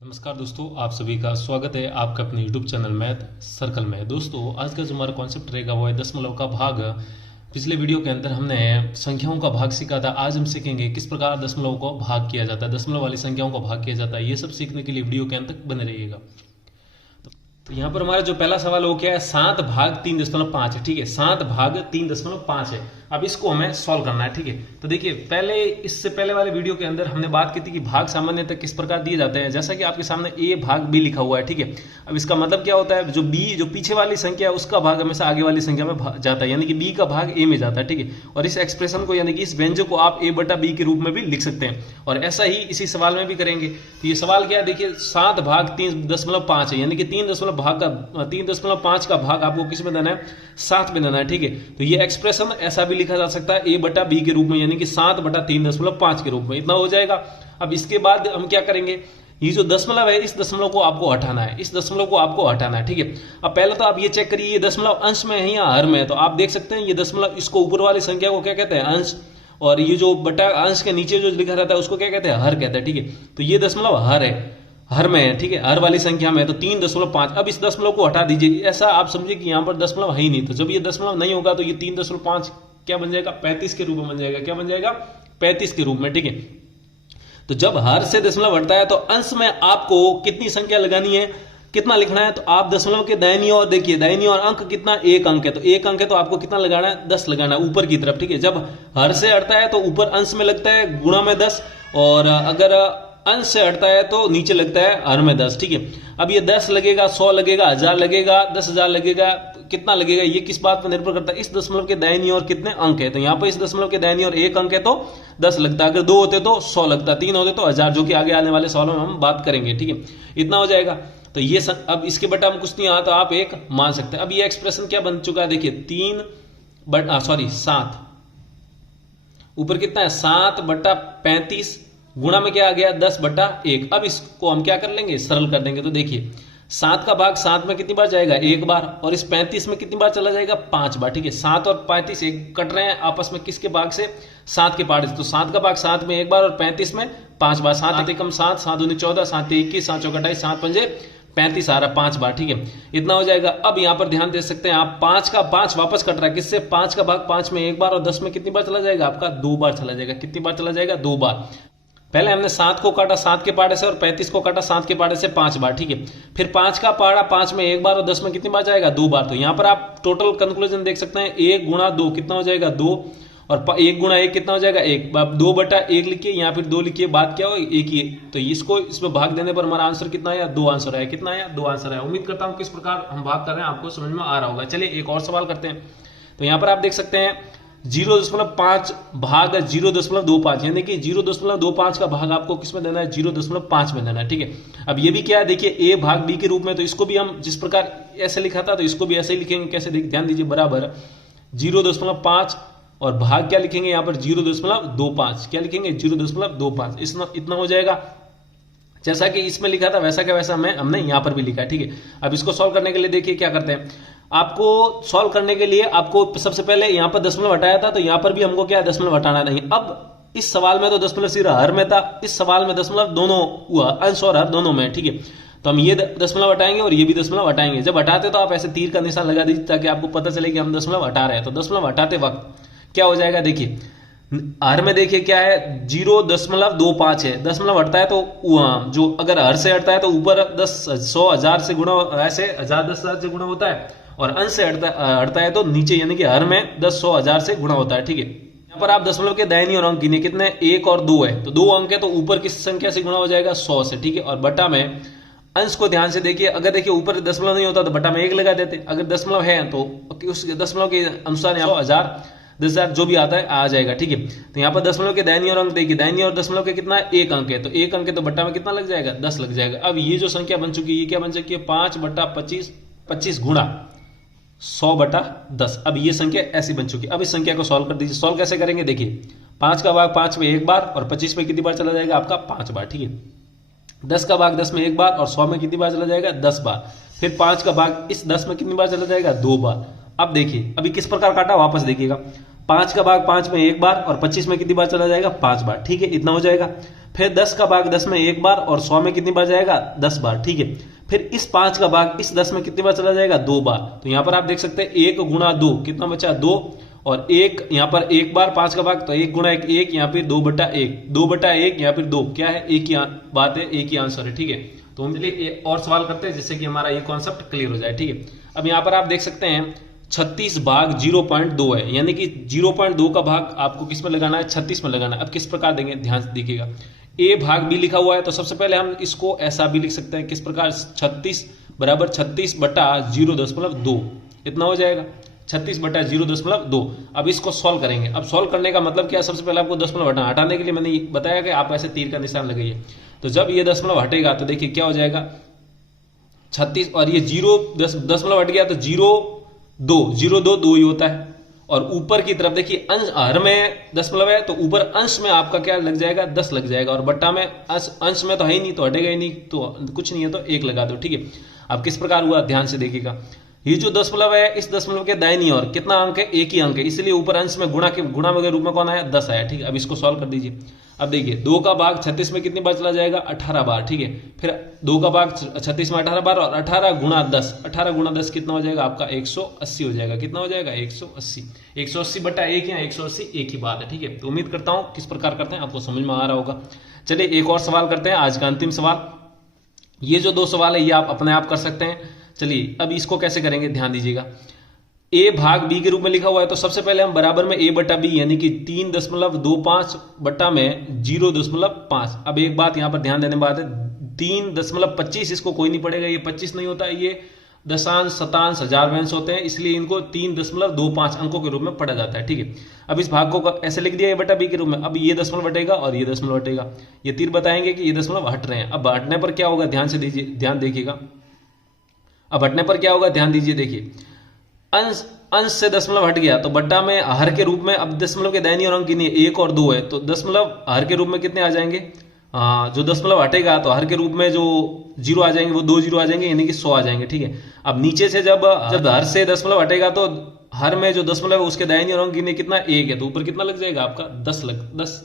नमस्कार दोस्तों, आप सभी का स्वागत है आपका अपने YouTube चैनल मैथ सर्कल में। दोस्तों, आज का जो हमारा कॉन्सेप्ट रहेगा वो है दशमलव का भाग। पिछले वीडियो के अंदर हमने संख्याओं का भाग सीखा था। आज हम सीखेंगे किस प्रकार दशमलव को भाग किया जाता है, दशमलव वाली संख्याओं को भाग किया जाता है। ये सब सीखने के लिए वीडियो के अंत तक बने रहिएगा। तो यहाँ पर हमारा जो पहला सवाल हो क्या है, 7 भाग 3.5 है। ठीक है, 7 भाग 3.5 है। अब इसको हमें सॉल्व करना है। ठीक है, तो देखिए इससे पहले वाले वीडियो के अंदर हमने बात की थी कि भाग सामान्यतः किस प्रकार दिए जाते हैं। जैसा कि आपके सामने ए भाग बी लिखा हुआ है। ठीक है, अब इसका मतलब क्या होता है, जो पीछे वाली संख्या है उसका भाग हमेशा आगे वाली संख्या में जाता है, यानी कि बी का भाग ए में जाता है। ठीक है, और इस एक्सप्रेशन को यानी कि इस व्यंजक को आप ए बटा बी के रूप में भी लिख सकते हैं। और ऐसा ही इसी सवाल में भी करेंगे। तो ये सवाल क्या है, देखिए 7 भाग 3.5 है, यानी कि 3.5 का भाग आपको किस में देना है, 7 में देना है। ठीक है, तो ये एक्सप्रेशन ऐसा भी लिखा जा सकता है ए बटा बी के रूप में, यानी कि 7 बटा 3.5 के रूप में। इतना हो जाएगा। अब इसके बाद हम क्या करेंगे, ये जो दशमलव है इस दशमलव को आपको हटाना है, इस दशमलव को आपको हटाना है। ठीक है, अब पहले तो आप ये चेक करिए ये दशमलव अंश में है या हर में है। तो आप देख सकते हैं ये दशमलव, इसको ऊपर वाली संख्या को क्या कहते हैं, अंश, और ये जो बटा अंश के नीचे जो लिखा रहता है उसको क्या कहते हैं, हर कहते हैं। ठीक है, तो ये दशमलव हर है, हर में है। ठीक है, हर वाली संख्या में है, तो 3.5। अब इस दशमलव को हटा दीजिए। ऐसा आप समझिए कि यहाँ पर दशमलव है ही नहीं, तो जब ये दशमलव नहीं होगा तो ये 3.5 क्या बन जाएगा, 35 के रूप में बन जाएगा। क्या बन जाएगा, 35 के रूप में। ठीक है, तो जब हर से दशमलव हटता है तो अंश में आपको कितनी संख्या लगानी है, कितना लिखना है, तो आप दशमलव के दाहिनी ओर देखिए, दाहिनी ओर अंक कितना, 1 अंक है, तो 1 अंक है तो आपको कितना लगाना है, 10 लगाना है ऊपर की तरफ। ठीक है, जब हर से हटता है तो ऊपर अंश में लगता है गुणा में 10, और अगर अंश से हटता है तो नीचे लगता है हर में 10। ठीक है, अब ये 10 लगेगा, 100 लगेगा, 1000 लगेगा, 10,000 लगेगा, कितना लगेगा, ये किस बात पर निर्भर करता है, इस दशमलव के दाहिनी ओर कितने अंक है। तो यहाँ पर इस दशमलव के दाहिनी ओर 1 अंक है तो 10 लगता है, अगर 2 होते तो 100 लगता, 3 होते तो 1000, जो कि आगे आने वाले सवालों में हम बात करेंगे। ठीक है, इतना हो जाएगा। तो ये अब इसके बटा में कुछ नहीं आता, आप 1 मान सकते हैं। अब ये एक्सप्रेशन क्या बन चुका है, देखिए 7 ऊपर कितना है, 7 बटा 35 गुणा में क्या आ गया, 10 बटा 1। अब इसको हम क्या कर लेंगे, सरल कर देंगे। तो देखिए 7 का भाग 7 में कितनी बार जाएगा, 1 बार, और इस 35 में कितनी बार चला जाएगा, 5 बार। ठीक है, 7 और 35 एक कट रहे हैं आपस में, किसके भाग से, 7 के पार्ट से। तो 7 का भाग 7 में 1 बार और 35 में 5 बार। 7 कम 7, 7 दूनी 14, 7 21, 7 चौका 28, 7 पंजे 35 आ रहा 5 बार। ठीक है, इतना हो जाएगा। अब यहां पर ध्यान दे सकते हैं आप, 5 का 5 वापस कट रहा है, किससे, 5 का भाग 5 में 1 बार, और 10 में कितनी बार चला जाएगा, आपका 2 बार चला जाएगा। कितनी बार चला जाएगा, 2 बार। पहले हमने 7 को काटा 7 के पाड़े से, और 35 को काटा 7 के पाड़े से 5 बार। ठीक है, फिर 5 का पाड़ा 5 में 1 बार, और 10 में कितनी बार जाएगा, 2 बार। तो यहां पर आप टोटल कंक्लूजन देख सकते हैं, 1 गुणा 2 कितना हो जाएगा, 2, और 1 गुणा 1 कितना हो जाएगा, 1। 2 बटा 1 लिखिए, यहाँ फिर 2 लिखिए, बात क्या हो, 1 ही है। तो इसको इसमें भाग देने पर हमारा आंसर कितना आया, 2 आंसर आया। कितना आया, 2 आंसर आया। उम्मीद करता हूं किस प्रकार हम भाग कर रहे हैं आपको समझ में आ रहा होगा। चलिए एक और सवाल करते हैं। तो यहाँ पर आप देख सकते हैं 0.5 भाग 0.25, यानी कि 0.25 का भाग आपको किसमें देना है, 0.5 में देना है। ठीक है, अब ये भी क्या है, देखिए ए भाग बी के रूप में, तो इसको भी हम जिस प्रकार ऐसे लिखा था तो इसको भी ऐसे ही लिखेंगे। कैसे, ध्यान दीजिए, बराबर 0.5 और भाग क्या लिखेंगे यहाँ पर, 0.25। क्या लिखेंगे, 0.25। इतना हो जाएगा। जैसा कि इसमें लिखा था वैसा क्या वैसा हमने यहां पर भी लिखा है। ठीक है, अब इसको सॉल्व करने के लिए देखिए क्या करते हैं, आपको सॉल्व करने के लिए आपको सबसे पहले यहां पर दशमलव हटाया था, तो यहां पर भी हमको क्या दशमलव हटाना नहीं। अब इस सवाल में तो दशमलव सिर्फ हर में था, इस सवाल में दशमलव दोनों हुआ, अंश और हर दोनों में। ठीक है, तो हम ये दशमलव हटाएंगे और ये भी दशमलव हटाएंगे। जब हटाते तो आप ऐसे तीर का निशान लगा दीजिए ताकि आपको पता चले कि हम दशमलव हटा रहे हैं। तो दशमलव हटाते वक्त क्या हो जाएगा, देखिए हर में देखिए क्या है, 0.25 है, दशमलव हटता है तो जो अगर हर से हटता है तो ऊपर 10, 100, 1000 से गुणा, ऐसे 1000, 10,000 से गुणा होता है, और अंश से हटता है तो नीचे, यानी कि हर में 10, 100, 1000 से गुणा होता है। ठीक है, यहाँ पर आप दशमलव के दाहिनी और अंक गिने, कितने, 1 और 2 है, तो 2 अंक है तो ऊपर किस संख्या से गुणा हो जाएगा, 100 से। ठीक है, और बटा में अंश को ध्यान से देखिए, अगर देखिए ऊपर दशमलव नहीं होता तो बटा में 1 लगा देते, अगर दशमलव है तो उस दशमलव के अनुसार यहाँ 1000, 10,000 जो भी आता है आ जाएगा। ठीक है, तो यहाँ पर दशमलव के दाहिनी और अंक देखिए, दाहिनी और दशमलव के कितना है, 1 अंक है, तो 1 अंक है तो बट्टा में कितना लग जाएगा, 10 लग जाएगा। अब ये जो संख्या बन चुकी है, ये क्या बन चुकी है, 5 बटा 25, 25 गुणा 100 बटा 10। अब ये संख्या ऐसी बन चुकी है। अब इस संख्या को सॉल्व कर दीजिए। सॉल्व कैसे करेंगे, देखिए 5 का भाग 5 में 1 बार, और 25 में कितनी बार चला जाएगा, आपका 5 बार। ठीक है, 10 का भाग 10 में 1 बार, और 100 में कितनी बार चला जाएगा, 10 बार। फिर 5 का भाग इस 10 में कितनी बार चला जाएगा, 2 बार। अब देखिए अभी किस प्रकार काटा, वापस देखिएगा, 5 का भाग 5 में 1 बार, और 25 में कितनी बार चला जाएगा, 5 बार। ठीक है, इतना हो जाएगा। फिर 10 का भाग 10 में एक बार और 100 में कितनी बार जाएगा 10 बार, ठीक है। फिर इस 5 का भाग इस 10 में कितनी बार चला जाएगा 2 बार। तो यहां पर आप देख सकते हैं 1 गुणा 2 कितना बचा 2, और 1 यहां पर एक बार 5 का भाग, तो 1 गुणा 1 1, यहां पर 2/1, 2/1 यहां पर 2, क्या है एक ही बात है, एक ही आंसर है, ठीक है। तो हम चलिए और सवाल करते हैं जिससे कि हमारा ये कॉन्सेप्ट क्लियर हो जाए, ठीक है। अब यहां पर आप देख सकते हैं 36 भाग 0.2 है, यानी कि 0.2 का भाग आपको किस में लगाना है 36 में लगाना है। अब किस प्रकार देंगे ध्यान से देखिएगा, ए भाग बी लिखा हुआ है तो सबसे पहले हम इसको ऐसा भी लिख सकते हैं, किस प्रकार 36 बराबर 36/0.2 इतना हो जाएगा, 36/0.2। अब इसको सॉल्व करेंगे। अब सॉल्व करने का मतलब क्या है, सबसे पहले आपको दशमलव हटाने के लिए मैंने बताया कि आप ऐसे तीर का निशान लगाइए। तो जब ये दशमलव हटेगा तो देखिए क्या हो जाएगा 36, और ये 0 हट गया तो 0 2 ही होता है। और ऊपर की तरफ देखिए अंश हर में दशमलव है तो ऊपर अंश में आपका क्या लग जाएगा 10 लग जाएगा, और बट्टा में अंश में तो है ही नहीं तो हटेगा ही नहीं, तो कुछ नहीं है तो 1 लगा दो, ठीक है। अब किस प्रकार हुआ ध्यान से देखिएगा, ये जो दशमलव है इस दशमलव के दाहिनी ओर कितना अंक है, एक ही अंक है, इसलिए ऊपर अंश में गुणा के रूप में कौन आया 10 आया, ठीक है। अब इसको सॉल्व कर दीजिए। अब देखिए 2 का भाग 36 में कितनी बार चला जाएगा 18 बार, ठीक है। फिर 2 का भाग 36 में 18 बार, और 18 गुणा 10, 18 गुणा 10 कितना हो जाएगा आपका 180 हो जाएगा, कितना हो जाएगा 180, 180/1 या 180 एक ही बात है, ठीक है। तो उम्मीद करता हूं किस प्रकार करते हैं आपको समझ में आ रहा होगा। चलिए एक और सवाल करते हैं, आज का अंतिम सवाल। ये जो 2 सवाल है ये आप अपने आप कर सकते हैं। चलिए अब इसको कैसे करेंगे ध्यान दीजिएगा, ए भाग बी के रूप में लिखा हुआ है तो सबसे पहले हम बराबर में a/b यानी कि 3.25 बट्टा में 0.5। अब एक बात यहां पर ध्यान देने बात है 3.25 इसको कोई नहीं पड़ेगा, ये 25 नहीं होता, ये दशांश शतांश हजारवेंश होते हैं, इसलिए इनको 3.25 अंकों के रूप में पढ़ा जाता है, ठीक है। अब इस भाग को ऐसे लिख दिया a/b के रूप में। अब ये दशमलव हटेगा और ये दशमलव हटेगा, ये तीर बताएंगे कि ये दशमलव हट रहे हैं। अब हटने पर क्या होगा ध्यान से दीजिए, ध्यान देखिएगा। अब हटने पर क्या होगा ध्यान दीजिए, देखिए अंश से दशमलव हट गया तो बट्टा में हर के रूप में, अब दशमलव के दाहिनी ओर अंक गिनिए 1 और 2 है तो दशमलव हर के रूप में कितने आ जाएंगे, जो दशमलव हटेगा तो हर के रूप में जो 0 आ जाएंगे वो 2 0 आ जाएंगे, यानी कि 100 आ जाएंगे, ठीक है। अब नीचे से जब हर से दशमलव हटेगा तो हर में जो दशमलव है उसके दाहिनी ओर अंक गिनिए कितना 1 है, तो ऊपर कितना लग जाएगा आपका 10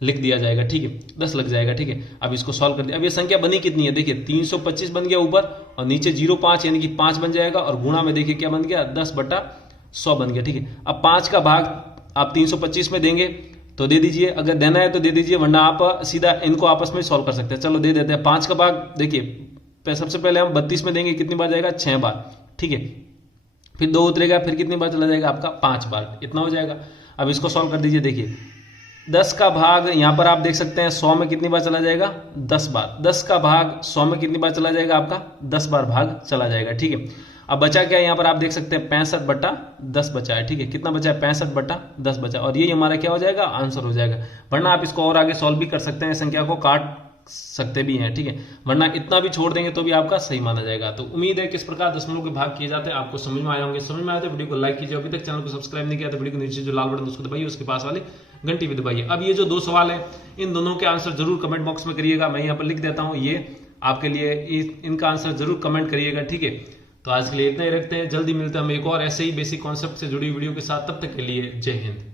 लिख दिया जाएगा, ठीक है, 10 लग जाएगा, ठीक है। अब इसको सॉल्व कर दिया। अब ये संख्या बनी कितनी है देखिए 325 बन गया ऊपर, और नीचे 0.5 यानी कि 5 बन जाएगा, और गुणा में देखिए क्या बन गया 10/100 बन गया, ठीक है। अब 5 का भाग आप 325 में देंगे तो दे दीजिए, अगर देना है तो दे दीजिए, वरना आप सीधा इनको आपस में सॉल्व कर सकते हैं। चलो दे देते हैं। 5 का भाग देखिए सबसे पहले हम 32 में देंगे, कितनी बार जाएगा 6 बार, ठीक है। फिर 2 उतरेगा, फिर कितनी बार चला जाएगा आपका 5 बार, इतना हो जाएगा। अब इसको सॉल्व कर दीजिए, देखिए 10 का भाग यहां पर आप देख सकते हैं 100 में कितनी बार चला जाएगा 10 बार, 10 का भाग 100 में कितनी बार चला जाएगा आपका 10 बार भाग चला जाएगा, ठीक है। अब बचा क्या यहां पर आप देख सकते हैं 65/10 बचा है, ठीक है। कितना बचा है 65/10 बचा, और ये हमारा क्या हो जाएगा आंसर हो जाएगा। वरना आप इसको और आगे सॉल्व भी कर सकते हैं, संख्या को काट सकते भी हैं, ठीक है। वरना इतना भी छोड़ देंगे तो भी आपका सही माना जाएगा। तो उम्मीद है किस प्रकार दशमलव के भाग किए जाते हैं आपको समझ में आए होंगे। समझ में आए तो वीडियो को लाइक कीजिए, अभी तक चैनल को सब्सक्राइब नहीं किया तो वीडियो को नीचे जो लाल बटन उसको दबाइए, उसके पास वाले घंटी भी दबाइए। अब ये जो 2 सवाल है इन दोनों के आंसर जरूर कमेंट बॉक्स में करिएगा, मैं यहाँ पर लिख देता हूँ ये आपके लिए, इनका आंसर जरूर कमेंट करिएगा, ठीक है। तो आज के लिए इतना ही रखते हैं, जल्दी मिलते हैं हम एक और ऐसे ही बेसिक कॉन्सेप्ट से जुड़ी वीडियो के साथ, तब तक के लिए जय हिंद।